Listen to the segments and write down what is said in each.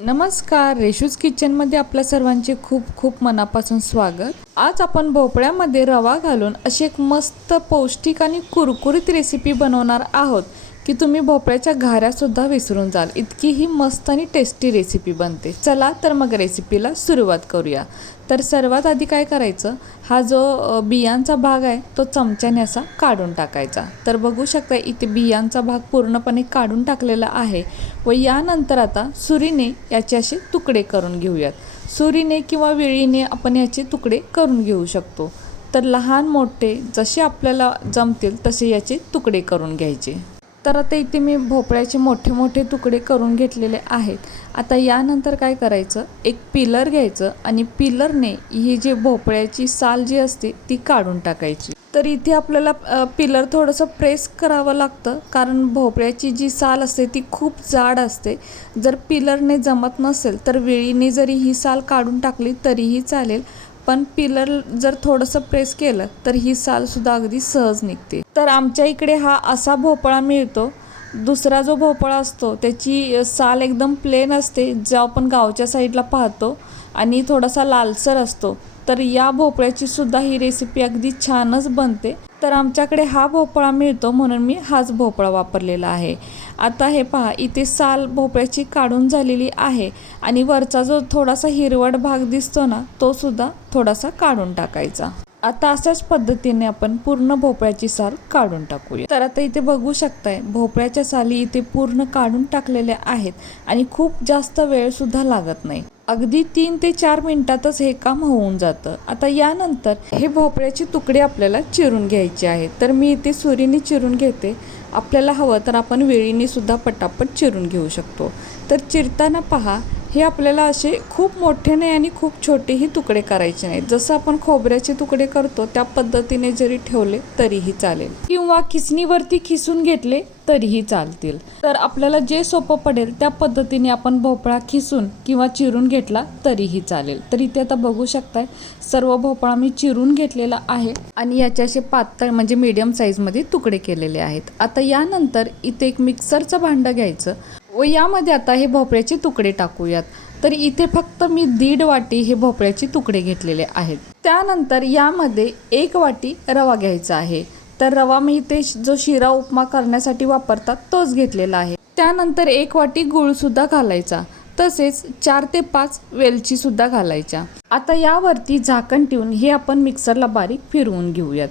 नमस्कार, रेशूज किचनमध्ये आपल्या सर्वांचे खूप खूप मनापासून स्वागत. आज आपण भोपळ्यामध्ये रवा घालून अशी एक मस्त पौष्टिक आणि कुरकुरीत रेसिपी बनवणार आहोत की तुम्ही भोपळ्याच्या घाऱ्यासुद्धा विसरून जाल. इतकी ही मस्त आणि टेस्टी रेसिपी बनते. चला तर मग रेसिपीला सुरुवात करूया. तर सर्वात आधी काय करायचं, हा जो बियांचा भाग आहे तो चमच्याने असा काढून टाकायचा. तर बघू शकता इथे बियांचा भाग पूर्णपणे काढून टाकलेला आहे व यानंतर आता सुरीने याचे असे तुकडे करून घेऊयात. सुरीने किंवा विळीने आपण याचे तुकडे करून घेऊ शकतो. तर लहान मोठे जसे आपल्याला जमतील तसे याचे तुकडे करून घ्यायचे. तर आता इथे मी भोपळ्याचे मोठे मोठे तुकडे करून घेतलेले आहेत. आता यानंतर काय करायचं, एक पिलर घ्यायचं आणि पिलरने ही जी भोपळ्याची साल जी असते ती काढून टाकायची. तर इथे आपल्याला पिलर थोडंसं प्रेस करावं लागतं, कारण भोपळ्याची जी साल असते ती खूप जाड असते. जर पिलरने जमत नसेल तर विळीने जरी ही साल काढून टाकली तरीही चालेल, पण पिलर जर थोडंसं प्रेस केलं तर ही सालसुद्धा अगदी सहज निघते. तर आमच्या इकडे हा असा भोपळा मिळतो. दुसरा जो भोपळा असतो त्याची साल एकदम प्लेन असते, जो आपण गावच्या साईडला पाहतो, आणि थोडासा लालसर असतो. तर या भोपळ्याची सुद्धा ही रेसिपी अगदी छानच बनते. तर आमच्याकडे हा भोपळा मिळतो म्हणून मी हाच भोपळा वापरलेला आहे. आता हे पहा, इथे साल भोपळ्याची काढून झालेली आहे आणि वरचा जो थोडासा हिरवट भाग दिसतो ना, तो सुद्धा थोडासा काढून टाकायचा. आता अशाच पद्धतीने आपण पूर्ण भोपळ्याची साल काढून टाकूया. तर आता इथे बघू शकताय भोपळ्याच्या साली इथे पूर्ण काढून टाकलेल्या आहेत आणि खूप जास्त वेळ सुद्धा लागत नाही. अगदी 3 ते 4 मिनिटातच हे काम होऊन जातं. आता यानंतर हे भोपळ्याचे तुकडे आपल्याला चिरून घ्यायचे आहेत. तर मी इथे सुरीने चिरून घेते. आपल्याला हवं तर आपण वेळीने सुद्धा पटापट चिरून घेऊ शकतो. तर चिरताना पहा, हे आपल्याला असे खूप मोठे नाही आणि खूप छोटेही तुकडे करायचे नाहीत. जसं आपण खोबऱ्याचे तुकडे करतो त्या पद्धतीने जरी ठेवले तरीही चालेल, किंवा खिसणीवरती खिसून घेतले तरीही चालतील. तर आपल्याला जे सोपं पडेल त्या पद्धतीने आपण भोपळा खिसून किंवा चिरून घेतला तरीही चालेल. तर इथे आता बघू शकताय सर्व भोपळा मी चिरून घेतलेला आहे आणि याचे असे पातळ म्हणजे मीडियम साईजमध्ये तुकडे केलेले आहेत. आता यानंतर इथे एक मिक्सरचं भांडं घ्यायचं व यामध्ये आता हे भोपळ्याचे तुकडे टाकूयात. तर इथे फक्त मी 1.5 वाटी हे भोपळ्याचे तुकडे घेतलेले आहेत. त्यानंतर यामध्ये 1 वाटी रवा घ्यायचा आहे. तर रवा मी इथे जो शिरा उपमा करण्यासाठी वापरतात तोच घेतलेला आहे. त्यानंतर 1 वाटी गूळसुद्धा घालायचा, तसेच 4 ते 5 वेलची सुद्धा घालायच्या. आता यावरती झाकण ठेवून हे आपण मिक्सरला बारीक फिरवून घेऊयात.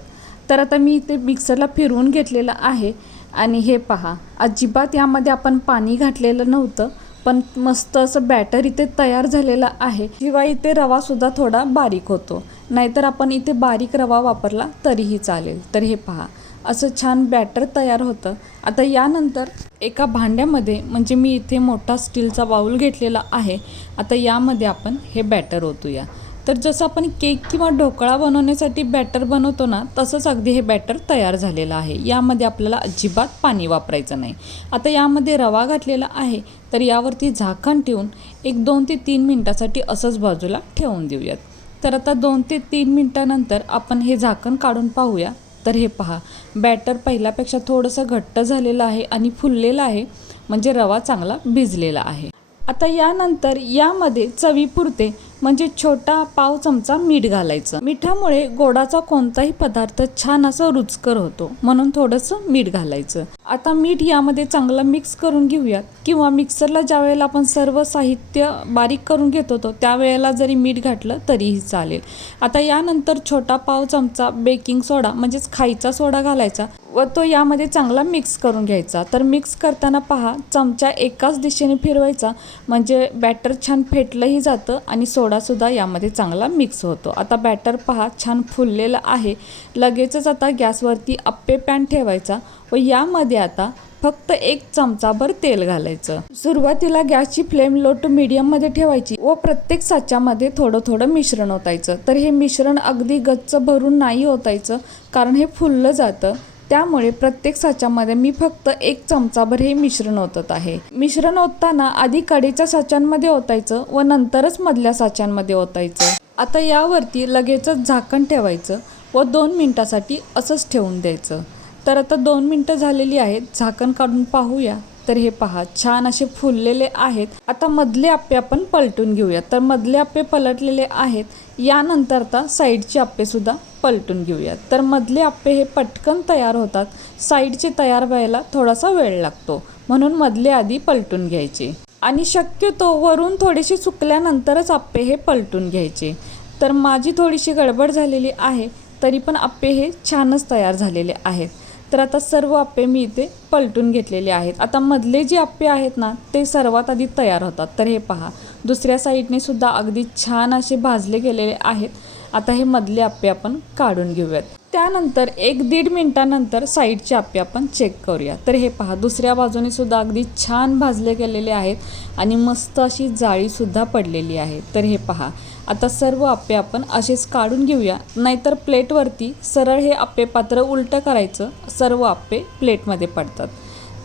तर आता मी इथे मिक्सरला फिरवून घेतलेलं आहे आणि हे पहा, अजिबात यामध्ये आपण पाणी घातलेलं नव्हतं, पण मस्त असं बॅटर इथे तयार झालेलं आहे. शिवाय इथे रवासुद्धा थोडा बारीक होतो, नाहीतर आपण इथे बारीक रवा वापरला तरीही चालेल. तर हे पहा, असं छान बॅटर तयार होतं. आता यानंतर एका भांड्यामध्ये, म्हणजे मी इथे मोठा स्टीलचा बाउल घेतलेला आहे, आता यामध्ये आपण हे बॅटर ओतूया. तर जसं आपण केक किंवा ढोकळा बनवण्यासाठी बॅटर बनवतो ना, तसंच अगदी हे बॅटर तयार झालेलं आहे. यामध्ये आपल्याला अजिबात पाणी वापरायचं नाही. आता यामध्ये रवा घातलेला आहे, तर यावरती झाकण ठेवून एक 2 ते 3 मिनिटासाठी असंच बाजूला ठेवून देऊयात. तर आता 2 ते 3 मिनिटानंतर आपण हे झाकण काढून पाहूया. तर हे पहा, बॅटर पहिल्यापेक्षा थोडंसं घट्ट झालेलं आहे आणि फुललेलं आहे, म्हणजे रवा चांगला भिजलेला आहे. आता यानंतर यामध्ये चवीपुरते म्हणजे छोटा पाव चमचा मीठ घालायचं. मिठामुळे गोडाचा कोणताही पदार्थ छान असा रुचकर होतो, म्हणून थोडंसं मीठ घालायचं. आता मीठ यामध्ये चांगलं मिक्स करून घेऊयात, किंवा मिक्सरला ज्या वेळेला आपण सर्व साहित्य बारीक करून घेत होतो त्यावेळेला जरी मीठ घातलं तरीही चालेल. आता यानंतर छोटा पाव चमचा बेकिंग सोडा म्हणजेच खायचा सोडा घालायचा व तो यामध्ये चांगला मिक्स करून घ्यायचा. तर मिक्स करताना पहा, चमचा एकाच दिशेने फिरवायचा, म्हणजे बॅटर छान फेटलंही जातं आणि सोडासुद्धा यामध्ये चांगला मिक्स होतो. आता बॅटर पहा छान फुललेलं आहे. लगेचच आता गॅसवरती अप्पे पॅन ठेवायचा व यामध्ये आता फक्त 1 चमचाभर तेल घालायचं. सुरुवातीला गॅसची फ्लेम लो टू मीडियममध्ये ठेवायची व प्रत्येक साच्यामध्ये थोडं थोडं मिश्रण ओतायचं. तर हे मिश्रण अगदी गच्च भरून नाही ओतायचं, कारण हे फुललं जातं. त्यामुळे प्रत्येक साच्यामध्ये मी फक्त 1 चमचाभर हे मिश्रण ओतत आहे. मिश्रण ओतताना आधी कढईच्या साच्यांमध्ये ओतायचं व नंतरच मधल्या साच्यांमध्ये ओतायचं. आता यावरती लगेचच झाकण ठेवायचं व 2 मिनिटासाठी असंच ठेवून द्यायचं. तर आता 2 मिनिटं झालेली आहेत. झाकण काढून पाहूया. तर हे पहा छान असे फुललेले आहेत. आता मधले आप्पे आपण पलटून घेऊया. तर मधले आप्पे पलटलेले आहेत. यानंतर आता साईडचे आप्पे सुद्धा पलटून घेऊयात. तर मधले आप्पे हे पटकन तयार होतात. साईडचे तयार व्हायला थोडासा वेळ लागतो, म्हणून मधले आधी पलटून घ्यायचे आणि शक्यतो वरून थोडेसे सुकल्यानंतरच आप्पे हे पलटून घ्यायचे. तर माझी थोडीशी गडबड झालेली आहे, तरी पण आप्पे हे छानच तयार झालेले आहेत. तर आता सर्व आप्पे मी इथे पलटून घेतलेले आहेत. आता मधले जे आप्पे आहेत ना, ते सर्वात आधी तयार होतात. तर हे पहा दुसऱ्या साईडने सुद्धा अगदी छान असे भाजले गेलेले आहेत. आता हे मधले आप्पे आपण काढून घेऊयात. त्यानंतर 1-1.5 मिनिटानंतर साईडचे आप्पे आपण चेक करूया. तर हे पहा दुसऱ्या बाजूने सुद्धा अगदी छान भाजले गेलेले आहेत आणि मस्त अशी जाळीसुद्धा पडलेली आहे. तर हे पहा आता सर्व आप्पे आपण असेच काढून घेऊया, नाहीतर प्लेटवरती सरळ हे आप्पे पात्र उलटं करायचं, सर्व आप्पे प्लेटमध्ये पडतात.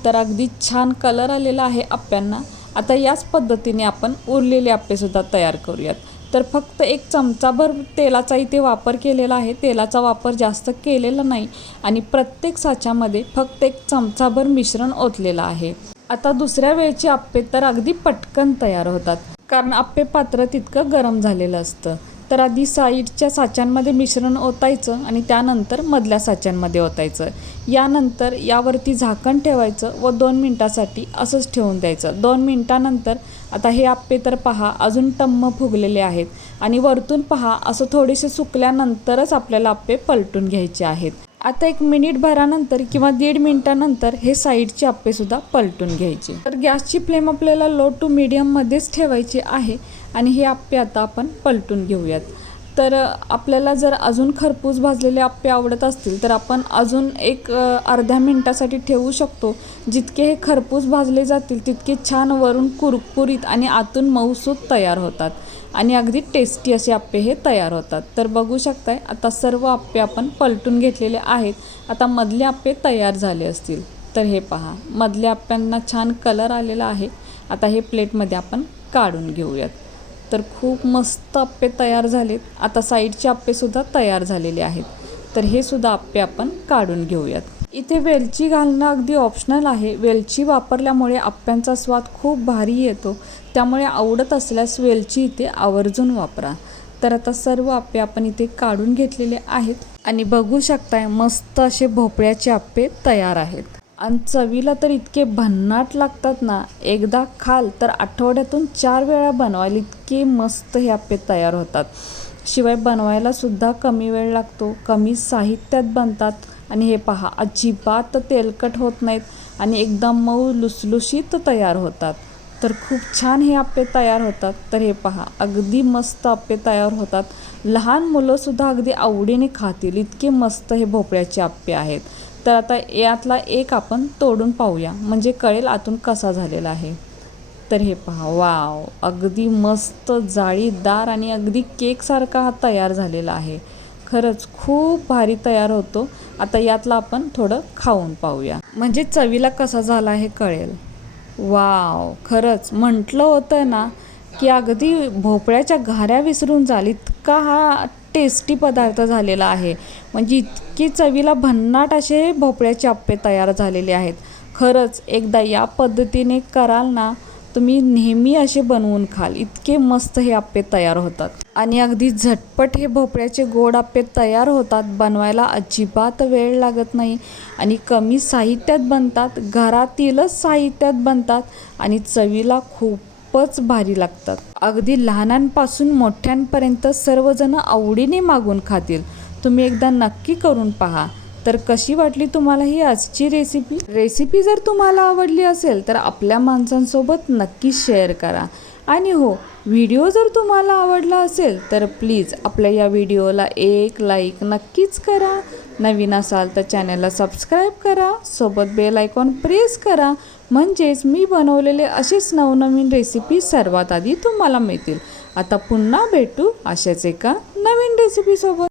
तर अगदी छान कलर आलेला आहे आप्प्यांना. आता याच पद्धतीने आपण उरलेले आप्पेसुद्धा तयार करूयात. तर फक्त 1 चमचाभर तेलाचा इथे वापर केलेला आहे. तेलाचा वापर जास्त केलेला नाही आणि प्रत्येक साच्यामध्ये फक्त 1 चमचाभर मिश्रण ओतलेलं आहे. आता दुसऱ्या वेळचे आप्पे तर अगदी पटकन तयार होतात, कारण आप्पे पात्र तितकं गरम झालेलं असतं. तर आधी साईडच्या साच्यांमध्ये मिश्रण ओतायचं आणि त्यानंतर मधल्या साच्यांमध्ये ओतायचं. यानंतर यावरती झाकण ठेवायचं व 2 मिनिटासाठी असंच ठेवून द्यायचं. 2 मिनिटानंतर आता हे आप्पे तर पहा अजून टम्म फुगलेले आहेत आणि वरतून पहा असं थोडेसे सुकल्यानंतरच आपल्याला आप्पे पलटून घ्यायचे आहेत. आता 1 मिनिटभरानंतर किंवा 1.5 मिनिटानंतर हे साईडचे आप्पेसुद्धा पलटून घ्यायचे. तर गॅसची फ्लेम आपल्याला लो टू मीडियममध्येच ठेवायची आहे आणि हे आप्पे आता आपण पलटून घेऊयात. तर आपल्याला जर अजून खरपूस भाजलेले आप्पे आवडत असतील तर आपण अजून एक अर्ध्या मिनिटासाठी ठेवू शकतो. जितके हे खरपूस भाजले जातील तितके छान वरून कुरकुरीत आणि आतून मऊसूत तयार होतात आणि अगदी टेस्टी असे आप्पे हे तयार होतात. तर बघू शकताय आता सर्व आप्पे आपण पलटून घेतलेले आहेत. आता मधले आप्पे तयार झाले असतील. तर हे पहा मधल्या आप्प्यांना छान कलर आलेला आहे. आता हे प्लेटमध्ये आपण काढून घेऊयात. तर खूप मस्त आप्पे तयार झालेत. आता साईडचे आप्पेसुद्धा तयार झालेले आहेत. तर हे सुद्धा आप्पे आपण काढून घेऊयात. इथे वेलची घालणं अगदी ऑप्शनल आहे. वेलची वापरल्यामुळे आप्प्यांचा स्वाद खूप भारी येतो, त्यामुळे आवडत असल्यास वेलची इथे आवर्जून वापरा. तर आता सर्व आप्पे आपण इथे काढून घेतलेले आहेत आणि बघू शकताय मस्त असे भोपळ्याचे आप्पे तयार आहेत आणि चवीला तर इतके भन्नाट लागतात ना, एकदा खाल तर आठवड्यातून 4 वेळा बनवाल इतके मस्त हे आप्पे तयार होतात. शिवाय बनवायला सुद्धा कमी वेळ लागतो, कमी साहित्यात बनतात आणि हे पहा अजिबात तेलकट होत नाहीत आणि एकदम मऊ लुसलुशीत तयार होतात. तर खूप छान हे आप्पे तयार होतात. तर हे पहा अगदी मस्त आप्पे तयार होतात. लहान मुलंसुद्धा अगदी आवडीने खातील इतके मस्त हे भोपळ्याचे आप्पे आहेत. तर आता यातला एक आपण तोडून पाहूया, म्हणजे कळेल आतून कसा झालेला आहे. तर हे पहा वाव अगदी मस्त जाळीदार आणि अगदी केकसारखा हा तयार झालेला आहे. खरंच खूप भारी तयार होतो. आता यातला आपण थोडं खाऊन पाहूया, म्हणजे चवीला कसा झाला हे कळेल. वाव खरंच म्हटलं होतं ना की अगदी भोपळ्याच्या घाऱ्या विसरून जाल इतका हा टेस्टी पदार्थ झालेला आहे. म्हणजे इतकी चवीला भन्नाट असे भोपळ्याचे आप्पे तयार झालेले आहेत. खरंच एकदा या पद्धतीने कराल ना तुम्ही नेहमी असे बनवून खाल, इतके मस्त हे आप्पे तयार होतात आणि अगदी झटपट हे भोपळ्याचे गोड आप्पे तयार होतात. बनवायला अजिबात वेळ लागत नाही आणि कमी साहित्यात बनतात, घरातीलच साहित्यात बनतात आणि चवीला खूपच भारी लागतात. अगदी लहानांपासून मोठ्यांपर्यंत सर्वजण आवडीने मागून खातील. तुम्ही एकदा नक्की करून पहा. तर कशी वाटली तुम्हाला ही आजची रेसिपी जर तुम्हाला आवडली असेल तर आपल्या माणसांसोबत नक्की शेअर करा. आणि हो, व्हिडिओ जर तुम्हाला आवडला असेल तर प्लीज आपल्या या व्हिडिओला एक लाईक नक्कीच करा. नवीन असाल तर चॅनलला सबस्क्राईब करा, सोबत बेल आयकॉन प्रेस करा, म्हणजेच मी बनवलेले असेच नवनवीन रेसिपी सर्वात आधी तुम्हाला मिळतील. आता पुन्हा भेटू अशाच एका नवीन रेसिपीसोबत.